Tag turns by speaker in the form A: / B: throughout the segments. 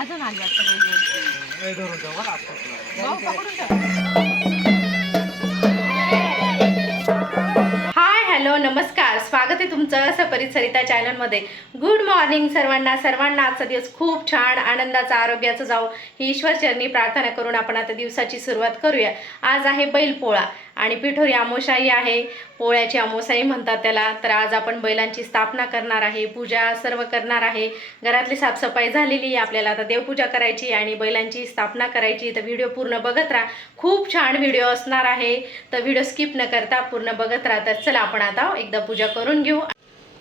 A: अजून आली. Hi hello नमस्कार. स्वागत आहे तुमचं सपरित सरिता चॅनलमध्ये. गुड मॉर्निंग सर्वांना. सर्वांना आजचा दिवस खूप छान आनंदाचा आरोग्याचा जाऊ ही ईश्वरचरणी प्रार्थना करून आपण आता दिवसाची सुरुवात करूया. आज आहे बैलपोळा आणि पिठोरी आमोशाही आहे. पोळ्याची आमोशाही म्हणतात त्याला. तर आज आपण बैलांची स्थापना करणार आहे पूजा सर्व करणार आहे. घरातली साफसफाई झालेली आहे आपल्याला. आता देवपूजा करायची आणि बैलांची स्थापना करायची. तर व्हिडिओ पूर्ण बघत राहा. खूप छान व्हिडिओ असणार आहे. तर व्हिडिओ स्किप न करता पूर्ण बघत राहा. तर चला आपण आता एकदा पूजा करून घेऊ.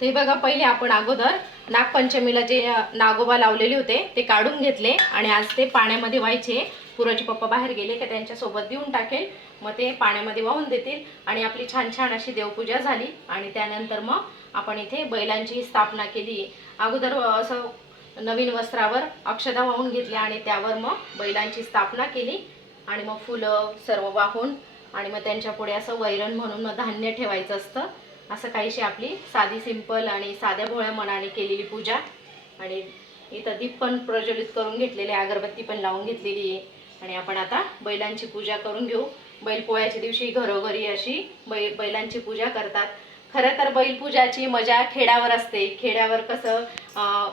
A: ते बघा पहिले आपण अगोदर नागपंचमीला जे नागोबा लावलेले होते ते काढून घेतले आणि आज ते पाण्यामध्ये व्हायचे. पुराचे पप्पा बाहेर गेले का त्यांच्यासोबत देऊन टाकेल. मग ते पाण्यामध्ये वाहून देतील आणि आपली छान छान अशी देवपूजा झाली. आणि त्यानंतर मग आपण इथे बैलांची स्थापना केली. अगोदर असं नवीन वस्त्रावर अक्षदा वाहून घेतल्या आणि त्यावर मग बैलांची स्थापना केली. आणि मग फुलं सर्व वाहून आणि मग त्यांच्या पुढे असं वैरण म्हणून मग धान्य ठेवायचं असतं. असं काहीशी आपली साधी सिंपल आणि साध्या भोळ्या मनाने केलेली पूजा. आणि इथं दीप पण प्रज्वलित करून घेतलेले आहे, अगरबत्ती पण लावून घेतलेली आहे. आणि आपण आता बैलांची पूजा करून घेऊ. बैलपोळ्याच्या दिवशी घरोघरी अशी बै बैलांची पूजा करतात. खरं तर बैलपूजाची मजा खेड्यावर असते. खेड्यावर कसं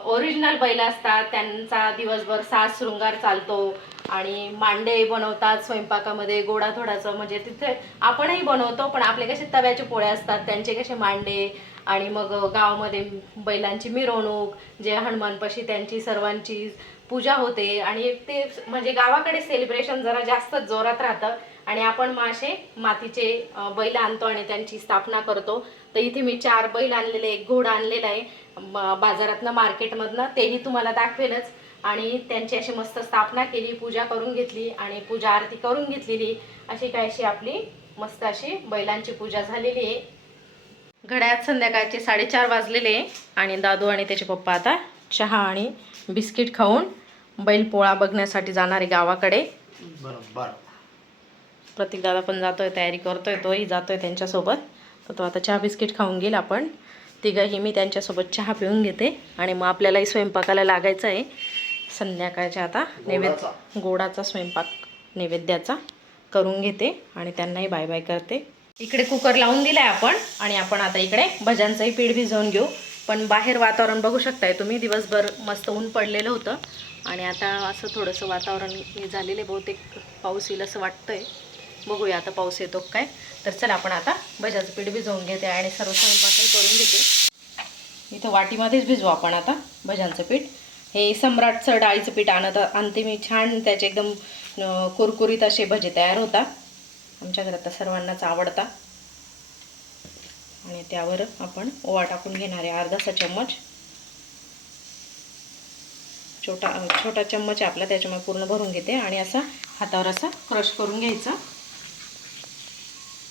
A: ओरिजिनल बैल असतात त्यांचा दिवसभर साज शृंगार चालतो आणि मांडे बनवतात स्वयंपाकामध्ये गोडा थोडाचं म्हणजे तिथे आपणही बनवतो पण आपले कसे तव्याचे पोळे असतात त्यांचे कसे मांडे आणि मग गावामध्ये बैलांची मिरवणूक जे हनुमानपाशी त्यांची सर्वांची पूजा होते आणि ते म्हणजे गावाकडे सेलिब्रेशन जरा जास्तच जोरात राहतं. आणि आपण मग असे मातीचे बैल आणतो आणि त्यांची स्थापना करतो. तर इथे मी चार बैल आणलेले एक घोडा आणलेला आहे. बाजारातनं मार्केटमधनं तेही तुम्हाला दाखवेलच. आणि त्यांची अशी मस्त स्थापना केली पूजा करून घेतली आणि पूजा आरती करून घेतलेली. अशी काय अशी आपली मस्त अशी बैलांची पूजा झालेली आहे. घड्यात संध्याकाळचे साडेचार वाजलेले आणि दादू आणि त्याचे पप्पा आता चहा आणि बिस्किट खाऊन बैलपोळा बघण्यासाठी जाणारे गावाकडे.
B: बरोबर.
A: प्रतीक दादा पण जातोय तयारी करतोय तोही जातोय त्यांच्यासोबत. तर तो आता चहा बिस्किट खाऊन गेला आपण तिघंही मी त्यांच्यासोबत चहा पिऊन घेते. आणि मग आपल्यालाही स्वयंपाकाला लागायचं आहे. संध्याकाळच्या आता नैवेद्य गोडाचा स्वयंपाक नैवेद्याचा करून घेते आणि त्यांनाही बाय बाय करते. इकडे कुकर लावून दिलाय आपण आणि आपण आता इकडे भज्यांचंही पीठ भिजवून घेऊ. पण बाहेर वातावरण बघू शकताय तुम्ही. दिवसभर मस्त ऊन पडलेलं होतं. आणि आता असं थोडंसं वातावरण हे झालेलं आहे. बहुतेक पाऊस येईल असं वाटतंय. बघूया आता पाऊस येतो काय. तर चला आपण आता भज्याचं पीठ भिजवून घेते आणि सर्व स्वयंपाकही करून घेते. इथं वाटीमध्येच भिजवू आपण आता भजांचं पीठ. हे सम्राटचं डाळीचं पीठ आणत आणते मी छान त्याचे एकदम कुरकुरीत असे भजे तयार होतात आमच्या घरात तर सर्वांनाच आवडता. आणि त्यावर आपण ओवा टाकून घेणार आहे अर्धासा चम्मच. छोटा छोटा चम्मच आपला त्याच्यामुळे पूर्ण भरून घेते आणि असा हातावर असा क्रश करून घ्यायचा.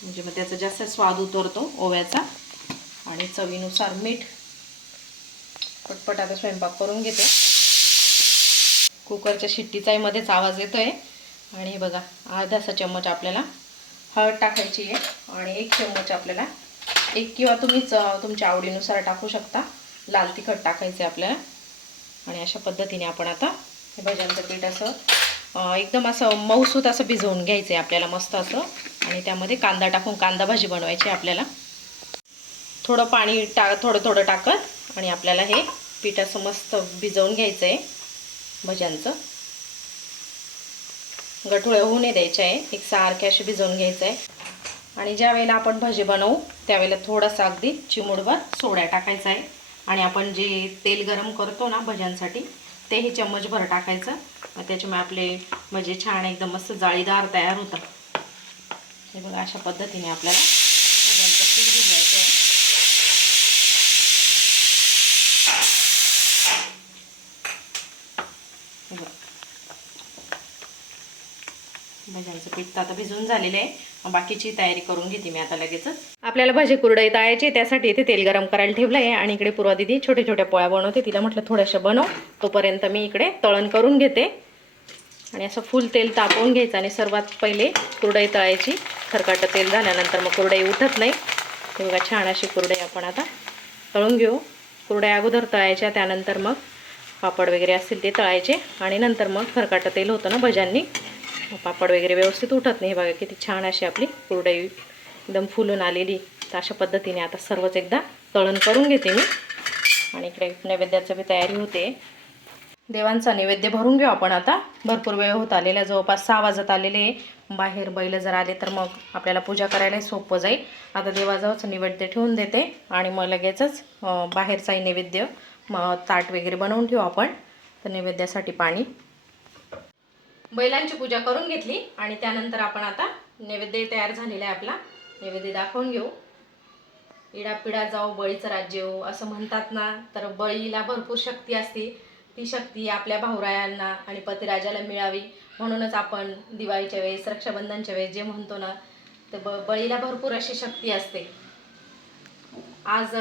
A: म्हणजे मग त्याचा जास्त स्वाद उतरतो ओव्याचा. आणि चवीनुसार मीठ पटपट आता स्वयंपाक करून घेते. कुकरच्या शिट्टीचाही मध्येच आवाज येतो आहे आणि हे बघा अर्धासा चम्मच आपल्याला हळद टाकायची आहे. आणि एक चम्मच आपल्याला एक किंवा तुम्हीच तुमच्या आवडीनुसार टाकू शकता. लाल तिखट टाकायचं आहे आपल्याला. आणि अशा पद्धतीने आपण आता हे भज्यांचं पीठ असं एकदम असं मऊसूत असं भिजवून घ्यायचं आहे आपल्याला मस्त असं. आणि त्यामध्ये कांदा टाकून कांदा भाजी बनवायची आहे आपल्याला. थोडं पाणी टा थोडं थोडं टाकत आणि आपल्याला हे पीठ असं मस्त भिजवून घ्यायचं आहे भज्यांचं. गठुळे होऊ नये द्यायचे आहे. एक सारखे असे भिजवून घ्यायचं आहे आणि ज्या वेळेला आपण भजी बनवू त्यावेळेला थोडासा अगदी चिमूडभर सोड्या टाकायचा आहे. आणि आपण जे तेल गरम करतो ना भज्यांसाठी तेही चम्मचभर टाकायचं. मग त्याच्यामुळे आपले म्हणजे छान एकदम मस्त जाळीदार तयार होतं. हे बघा अशा पद्धतीने आपल्याला भज्यांचं पीठ भिजवायचं आहे. हे पीठ तर आता भिजून झालेलं आहे. बाकीची तयारी करून घेते मी आता लगेचच. आपल्याला भाजी कुरडई तळायची त्यासाठी इथे तेल गरम करायला ठेवलं आहे आणि इकडे पूर्वा दिदी छोट्या छोट्या पोळ्या बनवते. तिला म्हटलं थोड्याशा बनव तोपर्यंत मी इकडे तळण करून घेते. आणि असं फुल तेल तापवून घ्यायचं आणि सर्वात पहिले कुरडई तळायची. खरकाटं तेल झाल्यानंतर मग कुरडई उठत नाही. हे बघा छान अशी कुरडई आपण आता तळून घेऊ. कुरड्या अगोदर तळायच्या त्यानंतर मग पापड वगैरे असतील ते तळायचे. आणि नंतर मग खरकाटं तेल होतं ना भज्यांनी पापड वगैरे व्यवस्थित उठत नाही. बघा किती छान अशी आपली कुरडई एकदम फुलून आलेली. तर अशा पद्धतीने आता सर्वच एकदा तळण करून घेते मी. आणि इकडे नैवेद्याचं बी तयारी होते. देवांचा नैवेद्य भरून घेऊ आपण आता. भरपूर वेळ होत आलेला जवळपास सहा वाजत आलेले आहे. बाहेर बैल जर आले तर मग आपल्याला पूजा करायला सोपं जाईल. आता देवाजवळच नैवेद्य ठेवून देते. आणि मग लगेचच बाहेरचाही नैवेद्य मग ताट वगैरे बनवून ठेवू आपण. तर नैवेद्यासाठी पाणी बैलांची पूजा करून घेतली आणि त्यानंतर आपण आता नैवेद्य तयार झालेला आहे आपला. नैवेद्य दाखवून घेऊ. इडापिडा जाऊ बळीचं राज्य येऊ असं म्हणतात ना तर बळीला भरपूर शक्ती असते. ती शक्ती आपल्या भाऊरायांना आणि पतिराजाला मिळावी. म्हणूनच आपण दिवाळीच्या वेळेस रक्षाबंधनच्या वेळेस जे म्हणतो ना तर ब बळीला भरपूर अशी शक्ती असते. आज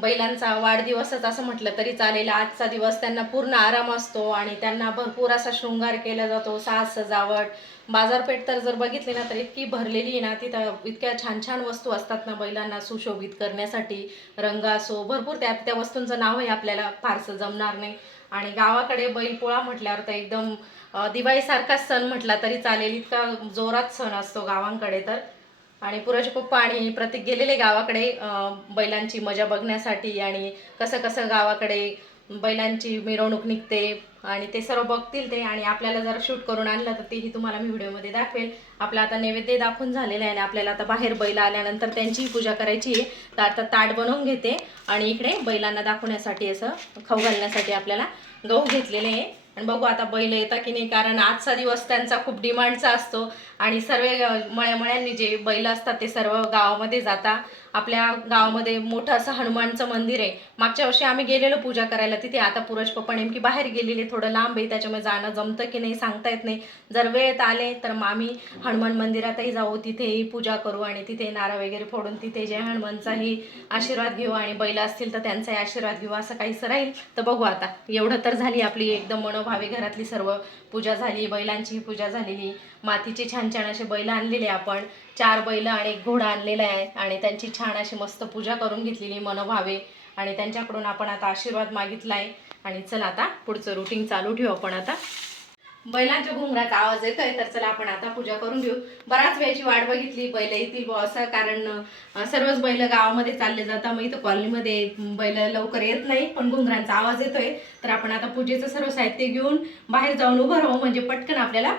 A: बैलांचा वाढदिवसच असं म्हटलं तरी चालेल. आजचा दिवस त्यांना पूर्ण आराम असतो आणि त्यांना भरपूर असा शृंगार केला जातो. साज सजावट बाजारपेठ तर जर बघितली ना तर इतकी भरलेली आहे ना तिथं इतक्या छान छान वस्तू असतात ना बैलांना सुशोभित करण्यासाठी. रंग असो भरपूर त्या त्या वस्तूंचं नावही आपल्याला फारसं जमणार नाही. आणि गावाकडे बैलपोळा म्हटल्यावर तर एकदम दिवाळीसारखा दिवाळीसारखाच सण म्हटला तरी चालेल. इतका जोरात सण असतो गावांकडे तर. आणि पुराचे पप्पा आणि प्रतीक गेलेले गावाकडे बैलांची मजा बघण्यासाठी आणि कसं कसं गावाकडे बैलांची मिरवणूक निघते आणि ते सर्व बघतील ते आणि आपल्याला जर शूट करून आणलं तर तेही तुम्हाला मी व्हिडिओमध्ये दाखवेल. आपला आता नैवेद्य दाखवून झालेलं आहे आणि आपल्याला आता बाहेर बैल आल्यानंतर त्यांचीही पूजा करायची आहे. तर आता ताट बनवून घेते आणि इकडे बैलांना दाखवण्यासाठी असं खाऊ घालण्यासाठी आपल्याला गहू घेतलेले आहे. आणि बघू आता बैल येतात की नाही कारण आजचा दिवस त्यांचा खूप डिमांडचा असतो. आणि सर्व मळ्यामळ्यांनी जे बैल असतात ते सर्व गावामध्ये जाता. आपल्या गावामध्ये मोठं असं हनुमानचं मंदिर आहे. मागच्या वर्षी आम्ही गेलेलो पूजा करायला तिथे. आता पुरश पप्पा नेमकी बाहेर गेलेले थोडं लांब आहे. त्याच्यामुळे जाणं जमतं की नाही सांगता येत नाही. जर वेळेत आले तर मग आम्ही हनुमान मंदिरातही जाऊ तिथेही पूजा करू आणि तिथे नारा वगैरे फोडून तिथे जय हनुमानचाही आशीर्वाद घेऊ आणि बैल असतील तर त्यांचाही आशीर्वाद घेऊ असं काहीच राहील. तर बघू आता. एवढं तर झाली आपली एकदम भावी घरातली सर्व पूजा झाली बैलांची पूजा झालेली. मातीचे छान छान असे बैल आणलेले आपण. चार बैल आणि एक घोडा आणलेला आहे आणि त्यांची छान अशी मस्त पूजा करून घेतलेली मनोभावे. आणि त्यांच्याकडून आपण आता आशीर्वाद मागितला आहे आणि चला आता पुढचं रुटीन चालू ठेवू आपण आता. बैलांच्या घुंगराचा आवाज येतोय तर चला आपण आता पूजा करून घेऊ. बराच वेळची वाट बघितली बैल येतील बुवा असं कारण सर्वच बैल गावामध्ये चालले जातात. मग इथं कॉलनीमध्ये बैल लवकर येत नाही पण घुंगरांचा आवाज येतोय. तर आपण आता पूजेचं सर्व साहित्य घेऊन बाहेर जाऊन उभं राहू म्हणजे पटकन आपल्याला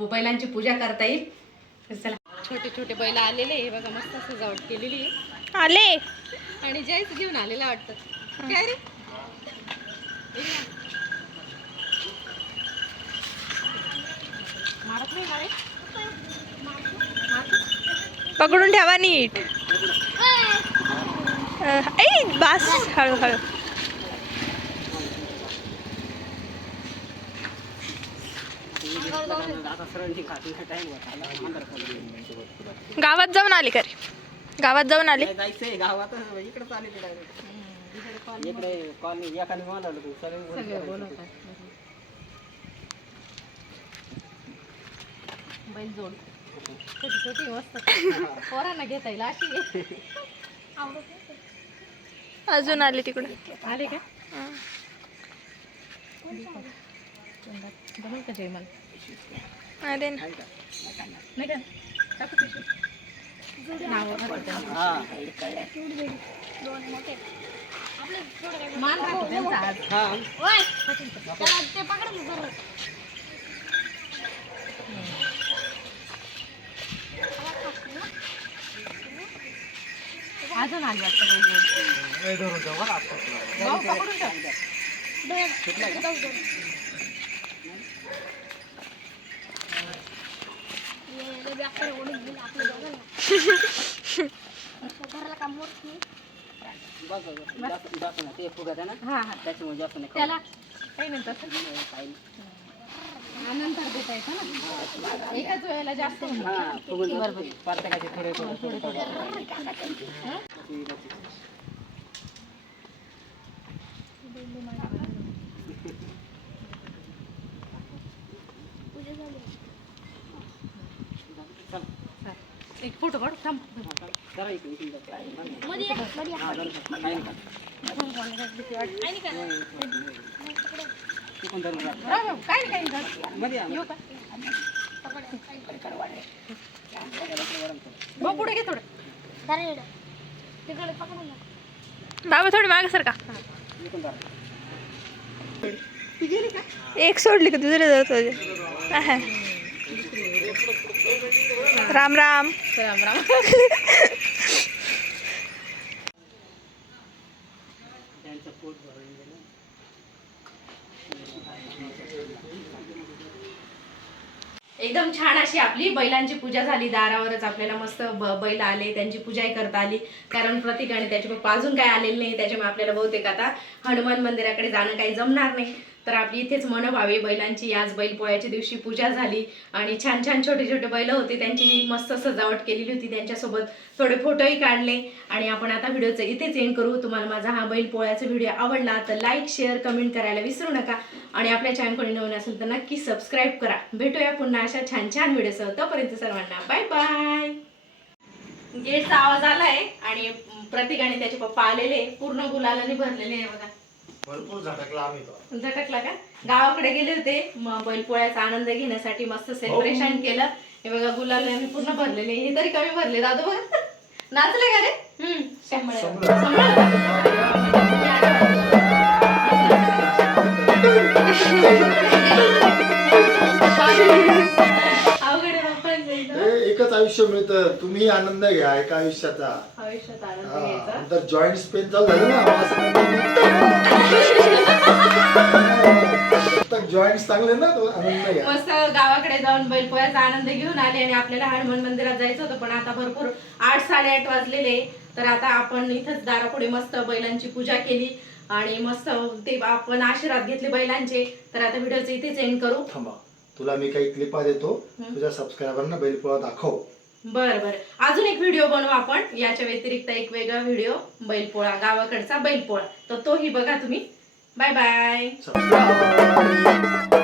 A: बैलांची पूजा करता येईल. चला. छोटे छोटे बैल आलेले आहे बघा मस्त सजावट केलेली आहे.
C: आले.
A: आणि जयच घेऊन आलेला वाटतं. काय रे मारत नाही ना रे?
C: पकडून ठेवा नीट. ऐ बास हळूहळू. गावात जाऊन आले का रे? गावात जाऊन आले?
B: गावात
A: बैल जोड छोटी छोटी मस्त पोरांना घेता येईल अशी आहे.
C: अजून आले तिकडून
A: आले का
C: हं.
A: बनवू का जयमाल
C: अरे ना.
A: नाही का टाकू पिशवी? नावं घालू त्यांची.
B: हा
A: मान राहतो त्यांचा आज
B: हा
A: अजून आली वाटतं बैल जोड.
B: ए, धरून ठेव बरं आत्ताच.
A: भाऊ, पकडून ठेव.
B: बस, बस, जास्त- जास्त नाही. ते फुगत आहे ना
A: हा हा
B: त्याच्यामुळे जास्त नाही
A: त्याला काही नंतर. देता येतं ना. एकाच वेळेला जास्त.
B: हा. प्रत्येकाचे थोडे थोडे
A: एक फोटो काढ थांब.
B: हा.
A: काय नाही काय पुढे घे थोडं
C: बाबा थोडी मागे सर का. एक सोडली का दुसरे जात. राम राम
A: राम राम
B: त्यांचं पोट भरून गेलं.
A: एकदम छान अशी आपली बैलांची पूजा झाली. दारावरच आपल्याला मस्त बैल आले त्यांची पूजाही करता आली. कारण प्रतीक आणि त्याचे अजून काय आलेले नाही त्याच्यामुळे आपल्याला बहुतेक आता हनुमान मंदिराकडे जाणं काही जमणार नाही. तर आपली इथेच मनोभावे बैलांची आज बैल पोळ्याच्या दिवशी पूजा झाली आणि छान छान छोटे छोटे बैल होते. त्यांची मस्त सजावट केलेली होती. त्यांच्यासोबत थोडे फोटोही काढले. आणि आपण आता व्हिडिओचं इथेच एंड करू. तुम्हाला माझा हा बैल पोळ्याचा व्हिडिओ आवडला तर लाईक शेअर कमेंट करायला विसरू नका. आणि आपल्या चॅनल कोणी नवीन असेल तर नक्की सबस्क्राईब करा. भेटूया पुन्हा अशा छान छान व्हिडिओसह. तोपर्यंत सर्वांना बाय बाय गेटचा आवाज आलाय आणि प्रतीक आणि त्याचे पप्पा आलेले. पूर्ण गुलालाने भरलेले आहे बघा.
D: भरपूर झटकला आम्ही तो.
A: झटकला का? गावाकडे गेले होते. मग बैलपोळ्याचा आनंद घेण्यासाठी मस्त सेलिब्रेशन केलं. हे बघा गुलाल आम्ही पूर्ण भरलेले. हे तरी कमी भरले दादू बघा नाचले का रे.
D: हे एकच आयुष्य मिळतं. तुम्ही आनंद घ्या एका आयुष्याचा.
A: आयुष्यात आनंद
D: हा,
A: घ्यायचा.
D: नंतर जॉईंट पेन चालू झालं ना जॉईंट चांगले ना तो आनंद
A: मस्त गावाकडे जाऊन बैलपोळ्याचा आनंद घेऊन आले आणि आपल्याला हनुमान मंदिरात जायचं होतं पण आता भरपूर आठ साडेआठ वाजलेले तर आता आपण इथंच दारापुढे मस्त बैलांची पूजा केली आणि मस्त ते आपण आशीर्वाद घेतले बैलांचे. तर आता व्हिडिओचं इथेच एंड करू.
D: थांबा. तुला मी काही क्लिपा देतो.
A: हम्म.
D: तुझ्या सबस्क्रायबरना बैलपोळा दाखव.
A: बर बर. अजून एक व्हिडिओ बनवू आपण. याच्या व्यतिरिक्त एक वेगळा व्हिडिओ बैलपोळा गावाकडचा बैलपोळा. तर तोही बघा तुम्ही. Bye bye
D: subscribe